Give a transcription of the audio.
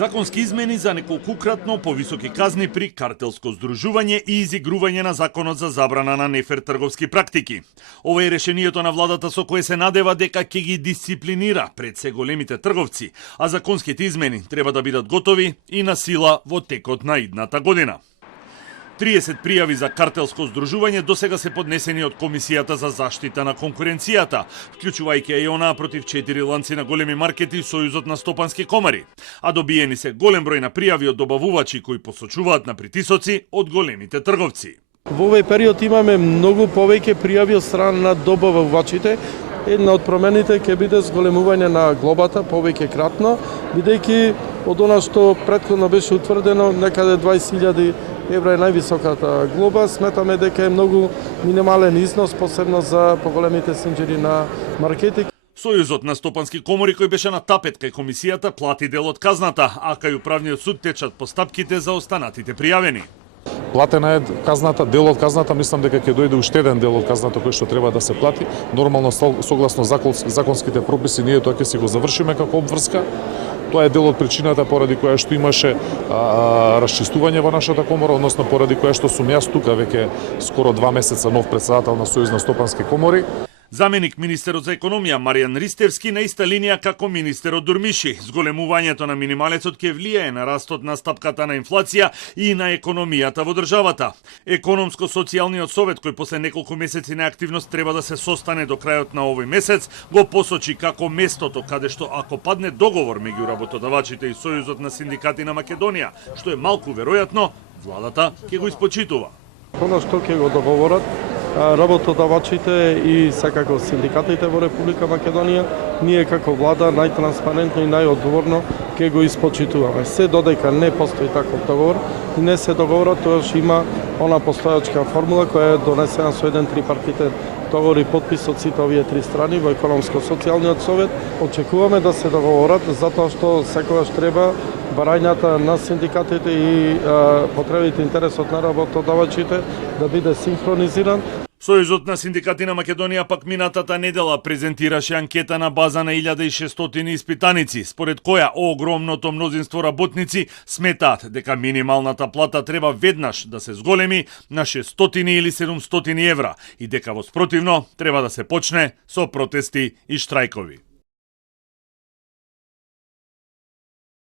Законски измени за неколкукратно повисоки казни при картелско здружување и изигрување на законот за забрана на нефер трговски практики. Ова е решението на владата со кое се надева дека ќе ги дисциплинира пред се големите трговци, а законските измени треба да бидат готови и на сила во текот на идната година. 30 пријави за картелско здружување досега се поднесени од Комисијата за заштита на конкуренцијата, вклучувајќи и онаа против 4 ланци на големи маркети и Сојузот на стопански комари, а добиени се голем број на пријави од добавувачи кои посочуваат на притисоци од големите трговци. Во овој период имаме многу повеќе пријави од страна на добавувачите. Една од промените ќе биде зголемување на глобата повеќе кратно, бидејќи од она што претходно беше утврдено некаде 20.000 евра е највисоката глоба, сметаме дека е многу минимален износ, посебно за поголемите синџери на маркети. Сојузот на стопански комори кој беше на тапет кај комисијата плати дел од казната, а кај управниот суд течат постапките за останатите пријавени. Платена е казната, дел од казната, мислам дека ќе дојде уште еден дел од казната кој што треба да се плати. Нормално согласно законските прописи ние тоа ќе си го завршиме како обврска. Тоа е дел од причината поради која што имаше расчистување во нашата комора, односно поради која што сум јас тука веќе скоро 2 месеца нов претседател на Сојуз на стопански комори. Заменик министерот за економија Маријан Ристевски на иста линија како министерот Дурмиши. Зголемувањето на минималецот ќе влијае на растот на стапката на инфлација и на економијата во државата. Економско-социјалниот совет кој после неколку месеци на активност треба да се состане до крајот на овој месец го посочи како местото каде што ако падне договор меѓу работодавачите и Сојузот на синдикати на Македонија, што е малку веројатно, владата ќе го испочитува. Она што ќе го договорат работодавачите и секако синдикатите во Република Македонија, ние како влада најтранспарентно и најодговорно ќе го испочитуваме. Се додека не постои таков договор и не се договора, тоаш има она постојачка формула која е донесена со еден трипартитен договор и подпис од сите овие три страни во економско-социјалниот совет. Очекуваме да се договорат затоа што секогаш треба барањата на синдикатите и потребите интересот на работодавачите да биде синхронизиран. Сојузот на синдикати на Македонија пак минатата недела презентираше анкета на база на 1600 испитаници, според која огромното мнозинство работници сметаат дека минималната плата треба веднаш да се зголеми на 600 или 700 евра и дека во спротивно треба да се почне со протести и штрајкови.